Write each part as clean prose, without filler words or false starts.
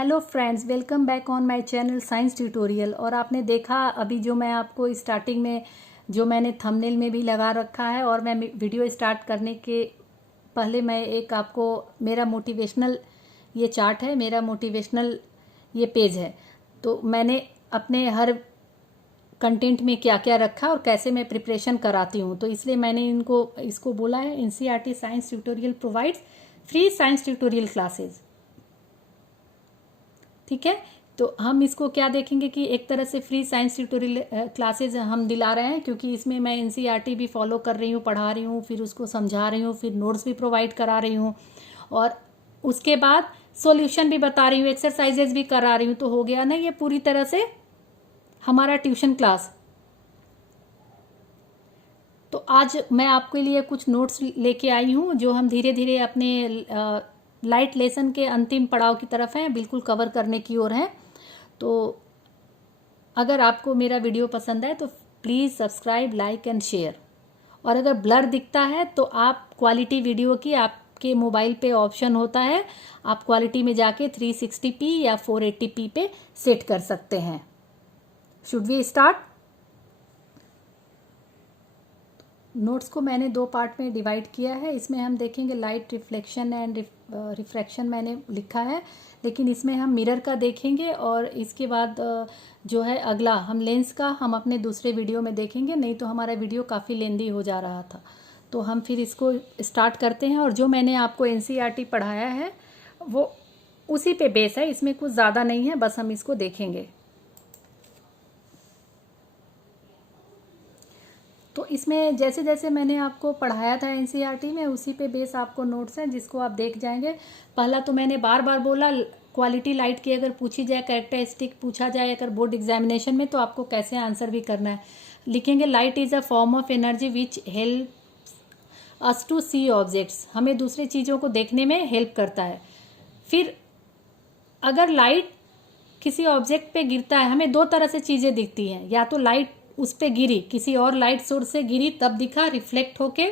Hello friends, welcome back on my channel science tutorial. और आपने देखा अभी जो मैं आपको स्टार्टिंग में जो मैंने थंबनेल में भी लगा रखा है, और मैं वीडियो स्टार्ट करने के पहले मैं एक आपको मेरा मोटिवेशनल ये चार्ट है, मेरा मोटिवेशनल ये पेज है। तो मैंने अपने हर कंटेंट में क्या क्या रखा और कैसे मैं प्रिपरेशन कराती हूँ, तो इसलिए मैंने इसको बोला है NCERT science tutorial provides free science tutorial classes. ठीक है, तो हम इसको क्या देखेंगे कि एक तरह से फ्री साइंस ट्यूटोरियल क्लासेज हम दिला रहे हैं, क्योंकि इसमें मैं एनसीईआरटी भी फॉलो कर रही हूँ, पढ़ा रही हूँ, फिर उसको समझा रही हूँ, फिर नोट्स भी प्रोवाइड करा रही हूँ, और उसके बाद सॉल्यूशन भी बता रही हूँ, एक्सरसाइजेज भी करा रही हूँ। तो हो गया ना ये पूरी तरह से हमारा ट्यूशन क्लास। तो आज मैं आपके लिए कुछ नोट्स लेके आई हूँ जो हम धीरे धीरे अपने लाइट लेसन के अंतिम पड़ाव की तरफ हैं, बिल्कुल कवर करने की ओर हैं। तो अगर आपको मेरा वीडियो पसंद आए तो please subscribe, like and share. और अगर ब्लर दिखता है तो आप क्वालिटी वीडियो की आपके मोबाइल पे ऑप्शन होता है, आप क्वालिटी में जाके 360p या 480p पे सेट कर सकते हैं। Should we start? नोट्स को मैंने दो पार्ट में डिवाइड किया है। इसमें हम देखेंगे लाइट रिफ्लेक्शन एंड रिफ्रैक्शन मैंने लिखा है, लेकिन इसमें हम मिरर का देखेंगे, और इसके बाद जो है अगला हम लेंस का हम अपने दूसरे वीडियो में देखेंगे, नहीं तो हमारा वीडियो काफ़ी लेंदी हो जा रहा था। तो हम फिर इसको स्टार्ट करते हैं। और जो मैंने आपको एनसीईआरटी पढ़ाया है वो उसी पे बेस है, इसमें कुछ ज़्यादा नहीं है, बस हम इसको देखेंगे। तो इसमें जैसे जैसे मैंने आपको पढ़ाया था एनसीईआरटी में, उसी पे बेस आपको नोट्स हैं जिसको आप देख जाएंगे। पहला तो मैंने बार बार बोला, क्वालिटी लाइट की अगर पूछी जाए, कैरेक्टरिस्टिक पूछा जाए अगर बोर्ड एग्जामिनेशन में, तो आपको कैसे आंसर भी करना है। लिखेंगे light is a form of energy which help us to see objects, हमें दूसरी चीज़ों को देखने में हेल्प करता है। फिर अगर लाइट किसी ऑब्जेक्ट पे गिरता है, हमें दो तरह से चीज़ें दिखती हैं, या तो लाइट उस पे गिरी, किसी और लाइट सोर्स से गिरी तब दिखा रिफ्लेक्ट होके,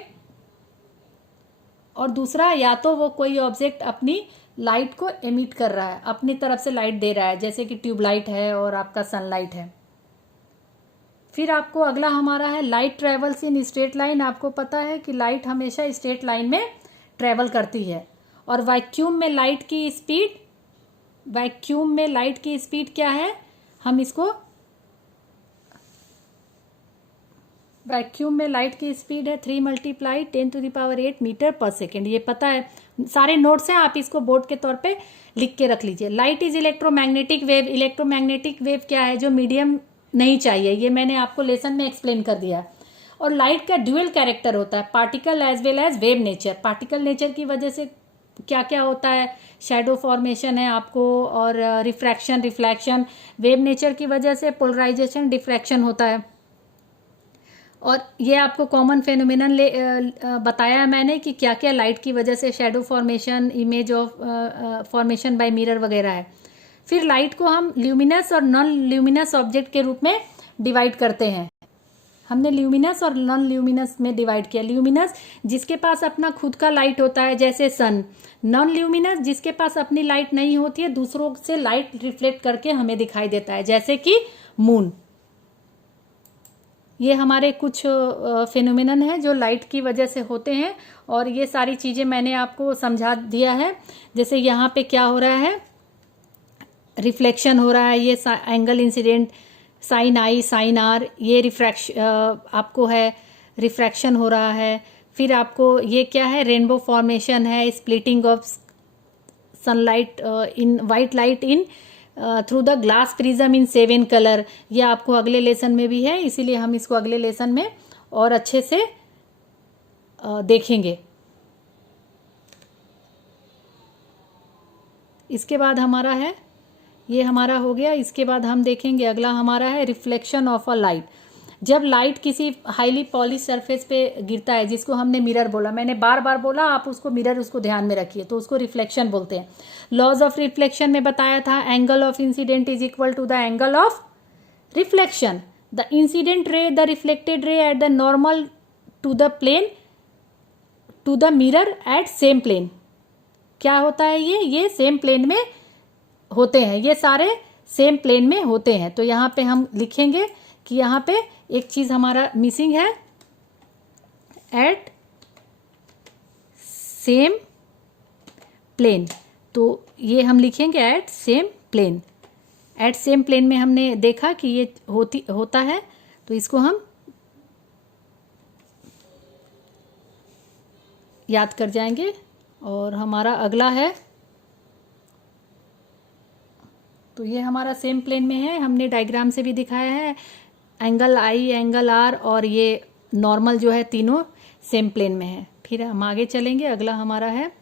और दूसरा या तो वो कोई ऑब्जेक्ट अपनी लाइट को एमिट कर रहा है, अपनी तरफ से लाइट दे रहा है, जैसे कि ट्यूबलाइट है और आपका सनलाइट है। फिर आपको अगला हमारा है light travels in straight line. आपको पता है कि लाइट हमेशा स्ट्रेट लाइन में ट्रेवल करती है। और वैक्यूम में लाइट की स्पीड क्या है, हम इसको वैक्यूम में लाइट की स्पीड है 3 × 10⁸ मीटर पर सेकेंड। ये पता है, सारे नोट्स हैं, आप इसको बोर्ड के तौर पे लिख के रख लीजिए। Light is electromagnetic wave. Electromagnetic wave क्या है, जो मीडियम नहीं चाहिए, ये मैंने आपको लेसन में एक्सप्लेन कर दिया। और लाइट का ड्यूअल कैरेक्टर होता है, particle as well as wave nature. Particle nature की वजह से क्या क्या होता है, शैडो फॉर्मेशन है आपको, और रिफ्रैक्शन, रिफ्लेक्शन। वेव नेचर की वजह से पोलराइजेशन, डिफ्रैक्शन होता है। और ये आपको कॉमन फेनोमेनन बताया है मैंने कि क्या क्या लाइट की वजह से shadow formation, image of formation by mirror वगैरह है। फिर लाइट को हम ल्यूमिनस और नॉन ल्यूमिनस ऑब्जेक्ट के रूप में डिवाइड करते हैं। हमने ल्यूमिनस और नॉन ल्यूमिनस में डिवाइड किया। ल्यूमिनस जिसके पास अपना खुद का लाइट होता है, जैसे सन। नॉन ल्यूमिनस जिसके पास अपनी लाइट नहीं होती है, दूसरों से लाइट रिफ्लेक्ट करके हमें दिखाई देता है, जैसे कि मून। ये हमारे कुछ फिनोमिनन है जो लाइट की वजह से होते हैं, और ये सारी चीज़ें मैंने आपको समझा दिया है। जैसे यहाँ पे क्या हो रहा है, रिफ्लेक्शन हो रहा है, ये angle incident, sine i, sine r, ये आपको है रिफ्रैक्शन हो रहा है। फिर आपको ये क्या है, रेनबो फॉर्मेशन है, splitting of sunlight in white light in through the glass prism in 7 colour. ये आपको अगले लेसन में भी है, इसीलिए हम इसको अगले लेसन में और अच्छे से देखेंगे। इसके बाद हमारा है, ये हमारा हो गया। इसके बाद हम देखेंगे अगला हमारा है रिफ्लेक्शन ऑफ अ लाइट। जब लाइट किसी हाईली पॉलिश सरफेस पे गिरता है, जिसको हमने मिरर बोला, मैंने बार बार बोला, आप उसको मिरर उसको ध्यान में रखिए, तो उसको रिफ्लेक्शन बोलते हैं। लॉज ऑफ रिफ्लेक्शन में बताया था, angle of incident is equal to the angle of reflection. The incident ray, the reflected ray at the normal to the plane to the mirror at same plane. क्या होता है ये same plane में होते हैं, ये सारे सेम प्लेन में होते हैं। तो यहाँ पे हम लिखेंगे कि यहाँ पे एक चीज़ हमारा मिसिंग है, एट सेम प्लेन। तो ये हम लिखेंगे at same plane. At same plane में हमने देखा कि ये होता है, तो इसको हम याद कर जाएंगे। और हमारा अगला है, तो ये हमारा सेम प्लेन में है, हमने डायग्राम से भी दिखाया है, एंगल आई, एंगल आर और ये नॉर्मल जो है तीनों सेम प्लेन में है। फिर हम आगे चलेंगे, अगला हमारा है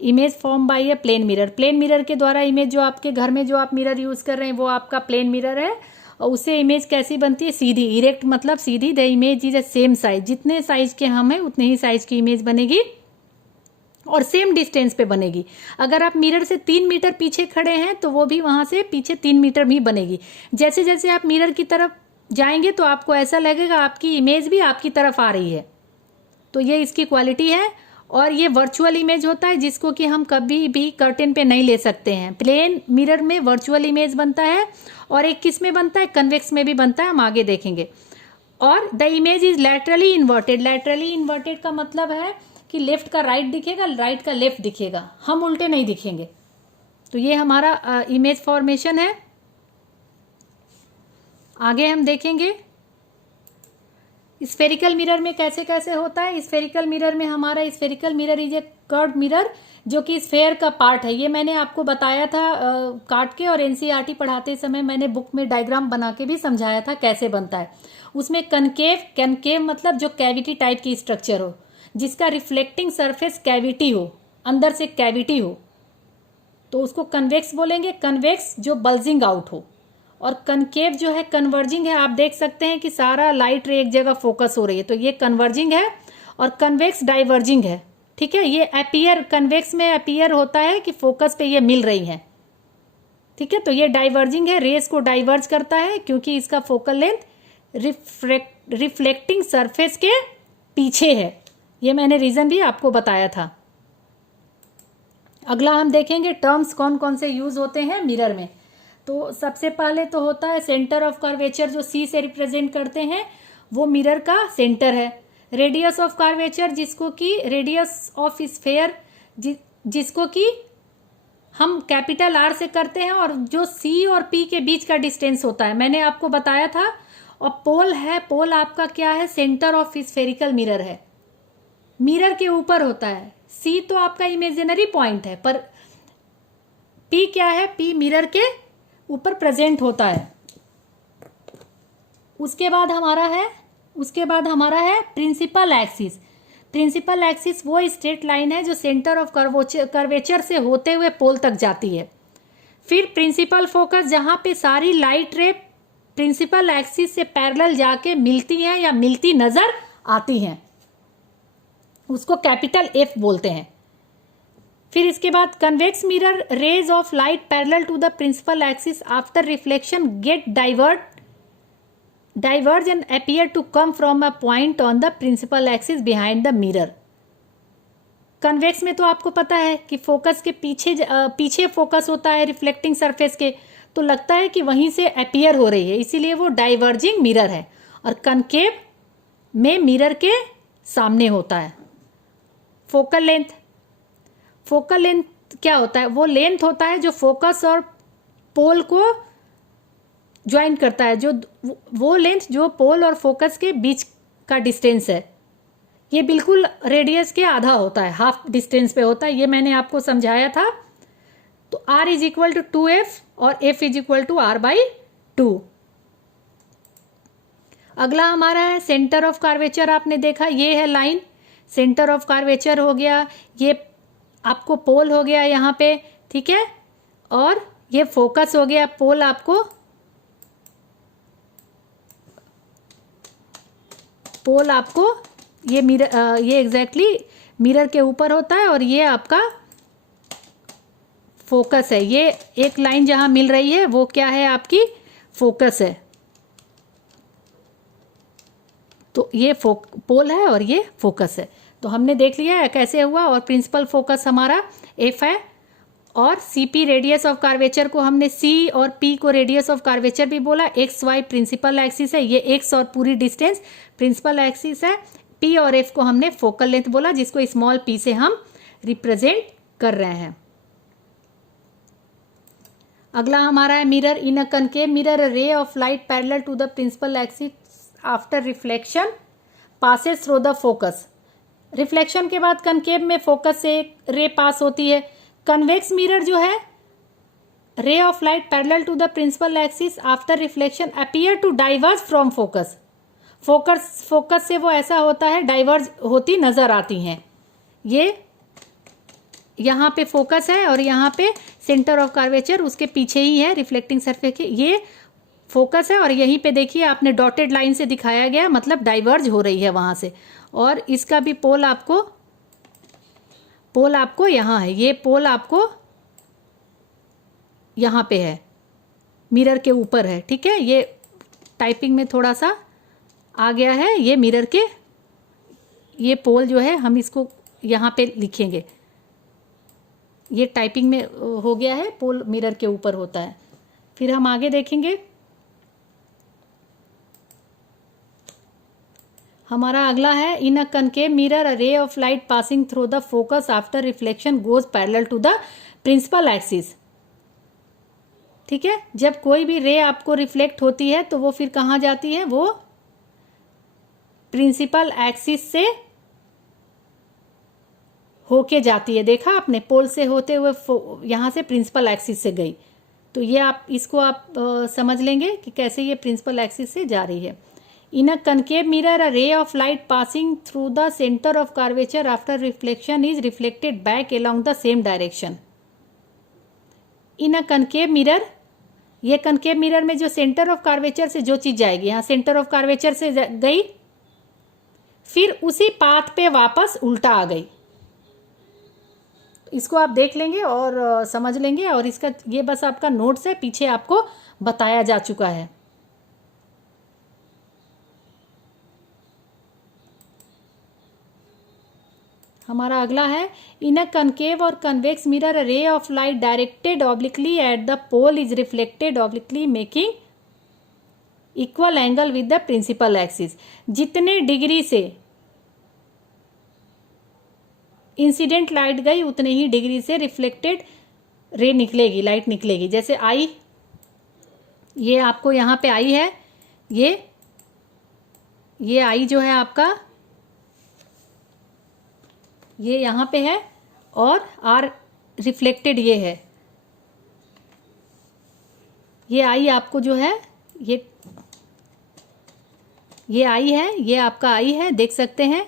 image form by a plane mirror. Plane mirror के द्वारा इमेज, जो आपके घर में जो आप मिरर यूज़ कर रहे हैं वो आपका प्लेन मिरर है, और उससे इमेज कैसी बनती है, सीधी, इरेक्ट मतलब सीधी। The image is a same size, जितने साइज के हम हैं उतने ही साइज की इमेज बनेगी और सेम डिस्टेंस पे बनेगी। अगर आप मिरर से 3 मीटर पीछे खड़े हैं तो वो भी वहाँ से पीछे 3 मीटर भी बनेगी। जैसे जैसे आप मिरर की तरफ जाएंगे तो आपको ऐसा लगेगा आपकी इमेज भी आपकी तरफ आ रही है। तो ये इसकी क्वालिटी है। और ये वर्चुअल इमेज होता है जिसको कि हम कभी भी कर्टेन पे नहीं ले सकते हैं। प्लेन मिरर में वर्चुअल इमेज बनता है, और एक किस में बनता है, कन्वेक्स में भी बनता है, हम आगे देखेंगे। और the image is laterally inverted. Laterally inverted का मतलब है कि लेफ्ट का राइट दिखेगा, राइट का लेफ्ट दिखेगा, हम उल्टे नहीं दिखेंगे। तो ये हमारा इमेज फॉर्मेशन है। आगे हम देखेंगे स्फेरिकल मिरर में कैसे कैसे होता है। स्फेरिकल मिरर में हमारा spherical mirror is a curved mirror, जो कि स्फेयर का पार्ट है। ये मैंने आपको बताया था काट के, और एनसीईआरटी पढ़ाते समय मैंने बुक में डायग्राम बना के भी समझाया था कैसे बनता है। उसमें कनकेव मतलब जो कैविटी टाइप की स्ट्रक्चर हो, जिसका रिफ्लेक्टिंग सरफेस कैविटी हो, अंदर से कैविटी हो, तो उसको कन्वेक्स बोलेंगे। कन्वेक्स जो बल्जिंग आउट हो, और कनकेव जो है कन्वर्जिंग है। आप देख सकते हैं कि सारा लाइट रे एक जगह फोकस हो रही है, तो ये कन्वर्जिंग है। और कन्वेक्स डाइवर्जिंग है, ठीक है। ये अपीयर, कन्वेक्स में अपीयर होता है कि फोकस पे ये मिल रही है, ठीक है। तो ये डाइवर्जिंग है, रेस को डाइवर्ज करता है क्योंकि इसका फोकल लेंथ रिफ्लेक्टिंग सरफेस के पीछे है। ये मैंने रीजन भी आपको बताया था। अगला हम देखेंगे टर्म्स कौन कौन से यूज होते हैं मिरर में। तो सबसे पहले तो होता है सेंटर ऑफ कर्वेचर, जो सी से रिप्रेजेंट करते हैं, वो मिरर का सेंटर है। रेडियस ऑफ कर्वेचर, जिसको कि रेडियस ऑफ स्फेयर, जिसको कि हम कैपिटल आर से करते हैं, और जो सी और पी के बीच का डिस्टेंस होता है, मैंने आपको बताया था। और पोल है, पोल आपका क्या है, सेंटर ऑफ स्फेरिकल मिरर है, मिरर के ऊपर होता है। सी तो आपका इमेजिनरी पॉइंट है, पर पी क्या है, पी मिरर के ऊपर प्रेजेंट होता है। उसके बाद हमारा है प्रिंसिपल एक्सिस। प्रिंसिपल एक्सिस वो स्ट्रेट लाइन है जो सेंटर ऑफ कर्वेचर से होते हुए पोल तक जाती है। फिर प्रिंसिपल फोकस, जहां पे सारी लाइट रे प्रिंसिपल एक्सिस से पैरेलल जाके मिलती हैं या मिलती नजर आती हैं, उसको कैपिटल एफ बोलते हैं। फिर इसके बाद convex mirror, rays of light parallel to the principal axis after reflection get diverge and appear to come from a point on the principal axis behind the mirror। Convex में तो आपको पता है कि फोकस के पीछे फोकस होता है रिफ्लेक्टिंग सरफेस के, तो लगता है कि वहीं से अपीयर हो रही है, इसीलिए वो डाइवर्जिंग मिरर है। और कनकेव में मिरर के सामने होता है। फोकल लेंथ क्या होता है, वो लेंथ होता है जो फोकस और पोल को ज्वाइन करता है, जो वो लेंथ जो पोल और फोकस के बीच का डिस्टेंस है। ये बिल्कुल रेडियस के आधा होता है, हाफ डिस्टेंस पे होता है, ये मैंने आपको समझाया था। तो R is equal to 2F और F is equal to R/2। अगला हमारा है सेंटर ऑफ कर्वेचर। आपने देखा ये है लाइन, सेंटर ऑफ कर्वेचर हो गया, ये आपको पोल हो गया यहाँ पे, ठीक है। और ये फोकस हो गया, पोल आपको ये मिरर, ये एग्जैक्टली मिरर के ऊपर होता है, और ये आपका फोकस है। ये एक लाइन जहां मिल रही है वो क्या है, आपकी फोकस है। तो ये पोल है और ये फोकस है। तो हमने देख लिया है कैसे हुआ। और प्रिंसिपल फोकस हमारा एफ है, और CP रेडियस ऑफ कार्वेचर को हमने C और P को रेडियस ऑफ कार्वेचर भी बोला। XY प्रिंसिपल एक्सिस है, ये X और पूरी डिस्टेंस प्रिंसिपल एक्सिस है। P और F को हमने फोकल लेंथ बोला, जिसको स्मॉल p से हम रिप्रेजेंट कर रहे हैं। अगला हमारा है mirror. In a concave mirror ray of light parallel to the principal axis after reflection passes through the focus. Reflection के बाद कनकेव में फोकस से एक रे पास होती है। कन्वेक्स मिरर जो है, ray of light parallel to the principal axis after reflection appear to diverge from focus. Focus से वो ऐसा होता है, डाइवर्ज होती नजर आती हैं। ये यहाँ पे फोकस है और यहाँ पे सेंटर ऑफ कर्वेचर उसके पीछे ही है रिफ्लेक्टिंग सरफेस के। ये फोकस है और यहीं पे देखिए आपने डॉटेड लाइन से दिखाया गया, मतलब डाइवर्ज हो रही है वहाँ से। और इसका भी पोल आपको यहाँ है, ये पोल आपको यहाँ पे है, मिरर के ऊपर है, ठीक है। ये टाइपिंग में थोड़ा सा आ गया है, ये मिरर के ये पोल जो है हम इसको यहाँ पे लिखेंगे। ये टाइपिंग में हो गया है, पोल मिरर के ऊपर होता है। फिर हम आगे देखेंगे। हमारा अगला है in a concave mirror a ray of light passing through the focus after reflection goes parallel to the principal axis. ठीक है, जब कोई भी रे आपको रिफ्लेक्ट होती है तो वो फिर कहाँ जाती है, वो प्रिंसिपल एक्सिस से होके जाती है। देखा आपने, पोल से होते हुए यहाँ से प्रिंसिपल एक्सिस से गई। तो ये आप समझ लेंगे कि कैसे ये प्रिंसिपल एक्सिस से जा रही है। In a concave mirror a ray of light passing through the centre of curvature after reflection is reflected back along the same direction. In a concave mirror, ये कनकेव मिरर में जो centre of curvature से जो चीज जाएगी, यहाँ centre of curvature से गई, फिर उसी पाथ पे वापस उल्टा आ गई। इसको आप देख लेंगे और समझ लेंगे। और इसका ये बस आपका नोट्स है, पीछे आपको बताया जा चुका है। हमारा अगला है इन अ कनकेव और convex mirror ray of light directed obliquely at the pole is reflected obliquely making equal angle with the principal axis. जितने डिग्री से इंसिडेंट लाइट गई उतने ही डिग्री से रिफ्लेक्टेड रे निकलेगी, लाइट निकलेगी। जैसे आई, ये आपको यहाँ पे आई है, ये आई जो है आपका ये यहाँ पे है, और आर रिफ्लेक्टेड ये है। ये आई आपको जो है ये आई है, ये आपका आई है, देख सकते हैं।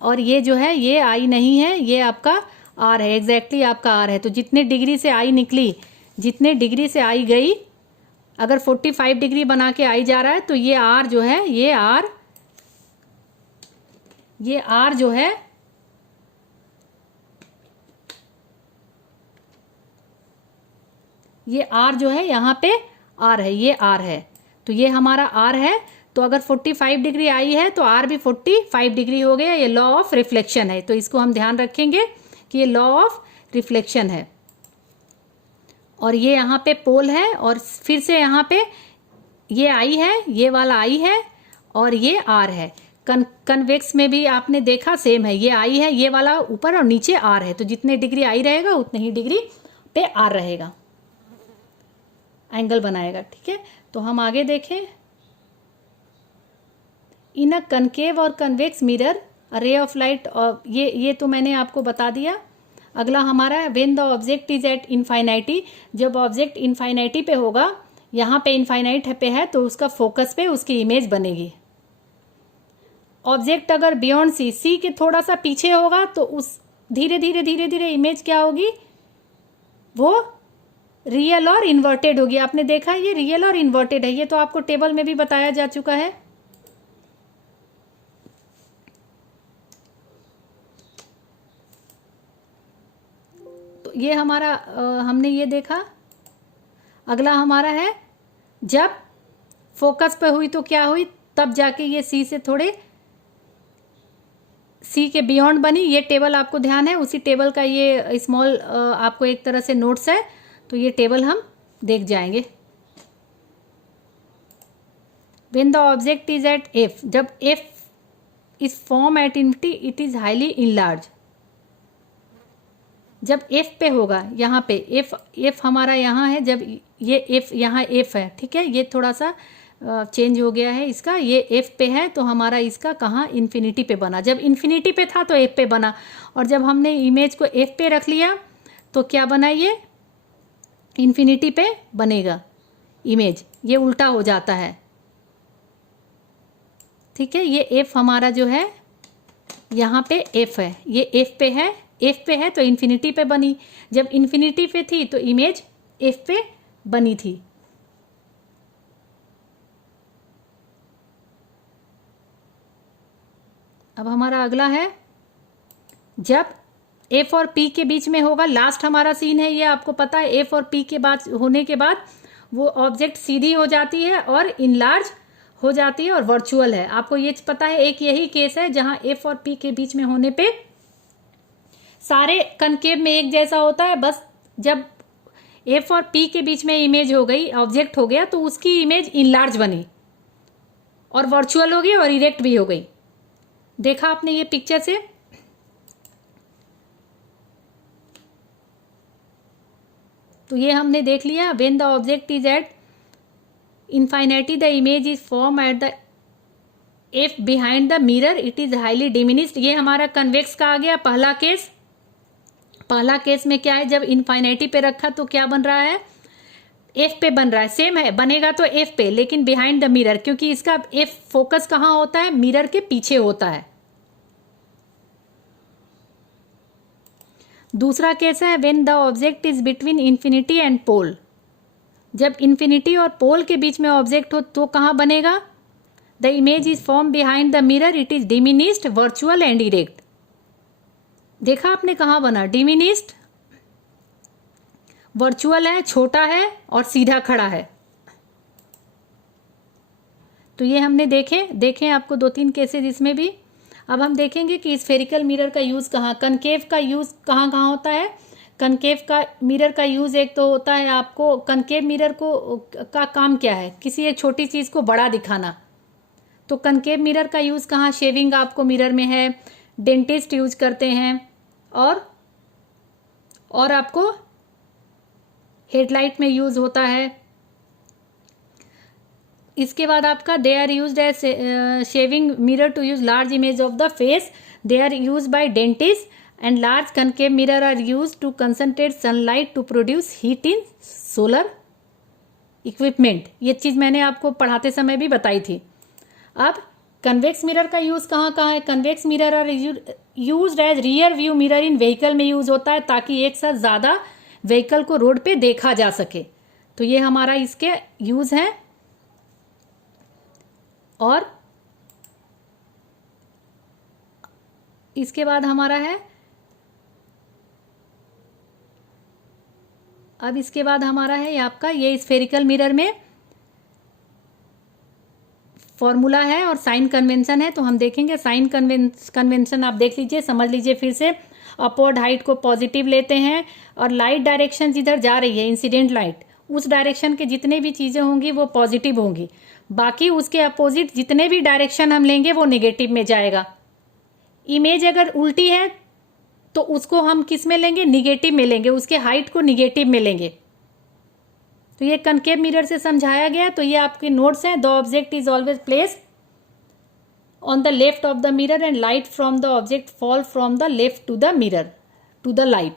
और ये जो है ये आई नहीं है, ये आपका आर है, एग्जैक्टली आपका आर है। तो जितने डिग्री से आई निकली, जितने डिग्री से आई गई, अगर 45 डिग्री बना के आई जा रहा है तो ये आर जो है, ये आर जो है ये आर जो है यहाँ पे आर है, ये आर है। तो ये हमारा आर है। तो अगर 45 डिग्री आई है तो आर भी 45 डिग्री हो गया। ये लॉ ऑफ रिफ्लेक्शन है, तो इसको हम ध्यान रखेंगे कि ये लॉ ऑफ रिफ्लेक्शन है। और ये यहाँ पे पोल है, और फिर से यहाँ पे ये आई है, ये वाला आई है, और ये आर है। कन्वेक्स में भी आपने देखा सेम है, ये आई है, ये वाला ऊपर और नीचे आर है। तो जितने डिग्री आई रहेगा उतने ही डिग्री पे आर रहेगा, एंगल बनाएगा। ठीक है, तो हम आगे देखें। इन अ कनकेव और convex mirror ray of light, ये तो मैंने आपको बता दिया। अगला हमारा है when the object is at infinity. जब ऑब्जेक्ट इनफाइनाइटी पे होगा, यहाँ पे इनफाइनाइट पे है, तो उसका फोकस पे उसकी इमेज बनेगी। ऑब्जेक्ट अगर बियॉन्ड सी के थोड़ा सा पीछे होगा तो उस धीरे धीरे इमेज क्या होगी, वो रियल और इन्वर्टेड होगी। आपने देखा ये रियल और इन्वर्टेड है, ये तो आपको टेबल में भी बताया जा चुका है। तो ये हमारा हमने ये देखा। अगला हमारा है जब फोकस पे हुई तो क्या हुई, तब जाके ये सी से थोड़े सी के बियॉन्ड बनी। ये टेबल आपको ध्यान है, उसी टेबल का ये स्मॉल आपको एक तरह से नोट्स है, तो ये टेबल हम देख जाएंगे। When the object is at F, जब F is form at infinity it is highly enlarge. जब एफ पे होगा, यहाँ पे एफ हमारा यहाँ है, जब ये एफ यहाँ एफ है, ठीक है, ये थोड़ा सा चेंज हो गया है इसका, ये एफ पे है तो हमारा इसका कहाँ इन्फिनिटी पे बना। जब इन्फिनिटी पे था तो एफ पे बना, और जब हमने इमेज को एफ पे रख लिया तो क्या बना, ये इन्फिनिटी पे बनेगा इमेज, ये उल्टा हो जाता है, ठीक है। ये एफ हमारा जो है यहाँ पे एफ है, ये एफ पे है, एफ पे है तो इन्फिनिटी पे बनी, जब इन्फिनिटी पे थी तो इमेज एफ पे बनी थी। अब हमारा अगला है, जब एफ और पी के बीच में होगा, लास्ट हमारा सीन है ये, आपको पता है एफ और पी के बाद होने के बाद वो ऑब्जेक्ट सीधी हो जाती है और इनलार्ज हो जाती है और वर्चुअल है। आपको ये पता है एक यही केस है जहां एफ और पी के बीच में होने पे सारे कनकेव में एक जैसा होता है, बस जब एफ और पी के बीच में इमेज हो गई, ऑब्जेक्ट हो गया, तो उसकी इमेज इनलार्ज बनी और वर्चुअल हो गई और इरेक्ट भी हो गई। देखा आपने ये पिक्चर से? तो ये हमने देख लिया, when the object is at infinity the image is form at the F behind the mirror it is highly diminished. ये हमारा कन्वेक्स का आ गया पहला केस। पहला केस में क्या है, जब इनफाइनिटी पे रखा तो क्या बन रहा है, एफ पे बन रहा है, सेम है, बनेगा तो एफ पे, लेकिन बिहाइंड द मिरर, क्योंकि इसका एफ फोकस कहाँ होता है, मिरर के पीछे होता है। दूसरा केस है when the object is between infinity and pole. जब इन्फिनिटी और पोल के बीच में ऑब्जेक्ट हो तो कहाँ बनेगा, the image is form behind the mirror it is diminished virtual and erect. देखा आपने कहाँ बना, डिमिनिस्ड, वर्चुअल है, छोटा है और सीधा खड़ा है। तो ये हमने देखे आपको दो तीन केसेस इसमें भी। अब हम देखेंगे कि स्फेरिकल मिरर का यूज़ कहाँ, कनकेव का यूज़ कहाँ कहाँ होता है। कनकेव का मिरर का यूज़ एक तो होता है, आपको कनकेव मिरर को का काम क्या है, किसी एक छोटी चीज़ को बड़ा दिखाना। तो कनकेव मिरर का यूज़ कहाँ, शेविंग आपको मिरर में है, डेंटिस्ट यूज करते हैं, और आपको हेडलाइट में यूज़ होता है। इसके बाद आपका they are use as shaving mirror to use large image of the face, they are use by dentist, and large concave mirror are use to concentrate sunlight to produce heat in solar equipment. ये चीज़ मैंने आपको पढ़ाते समय भी बताई थी। अब कन्वेक्स मिरर का यूज़ कहाँ कहाँ है, convex mirror are use as rear view mirror in vehicle में यूज होता है, ताकि एक साथ ज़्यादा व्हीकल को रोड पे देखा जा सके। तो ये हमारा इसके यूज़ है। और इसके बाद हमारा है, अब इसके बाद हमारा है आपका ये स्फेरिकल मिरर में फॉर्मूला है और साइन कन्वेंशन है। तो हम देखेंगे साइन कन्वेंशन, आप देख लीजिए, समझ लीजिए फिर से। अपवर्ड हाइट को पॉजिटिव लेते हैं और लाइट डायरेक्शन जिधर जा रही है, इंसिडेंट लाइट, उस डायरेक्शन के जितने भी चीज़ें होंगी वो पॉजिटिव होंगी, बाकी उसके अपोजिट जितने भी डायरेक्शन हम लेंगे वो नेगेटिव में जाएगा। इमेज अगर उल्टी है तो उसको हम किस में लेंगे, निगेटिव में लेंगे, उसके हाइट को निगेटिव में लेंगे। तो ये कनकेव मिरर से समझाया गया। तो ये आपके नोट्स हैं, the object is always placed on the left of the mirror and light from the object fall from the left to the mirror to the light.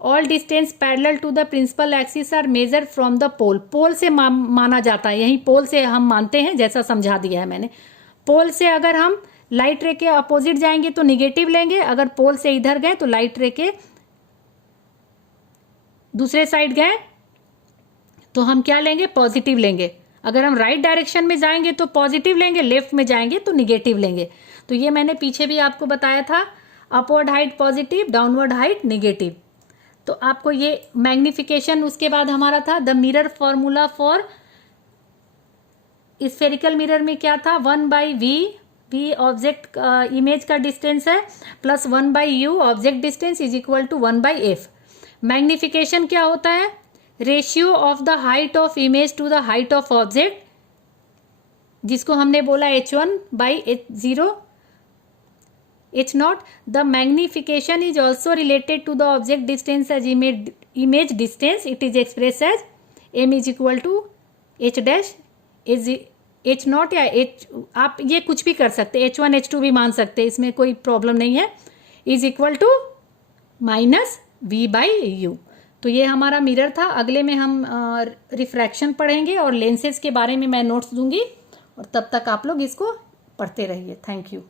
All distance parallel to the principal axis are measure from the pole. Pole से माना जाता है, यहीं पोल से हम मानते हैं, जैसा समझा दिया है मैंने। पोल से अगर हम लाइट रे के अपोजिट जाएंगे तो निगेटिव लेंगे, अगर पोल से इधर गए तो लाइट रे के दूसरे साइड गए तो हम क्या लेंगे, पॉजिटिव लेंगे। अगर हम राइट डायरेक्शन में जाएंगे तो पॉजिटिव लेंगे, लेफ्ट में जाएंगे तो निगेटिव लेंगे। तो ये मैंने पीछे भी आपको बताया था, upward height positive, downward height negative. तो आपको ये मैग्निफिकेशन उसके बाद हमारा था the mirror formula for spherical mirror में क्या था, 1/v वी ऑब्जेक्ट इमेज का डिस्टेंस है, plus 1/u object distance is equal to 1/f। Magnification क्या होता है? Ratio of the height of image to the height of object, जिसको हमने बोला h1/h0 h0। The magnification is also related to the object distance as image distance. It is express as m is equal to h dash h0 या h, आप ये कुछ भी कर सकते हैं, h1 h2 भी मान सकते हैं, इसमें कोई प्रॉब्लम नहीं है, इज इक्वल टू -v/u। तो ये हमारा मिरर था। अगले में हम रिफ्रैक्शन पढ़ेंगे और लेंसेज के बारे में मैं नोट्स दूंगी, और तब तक आप लोग इसको पढ़ते रहिए। Thank you.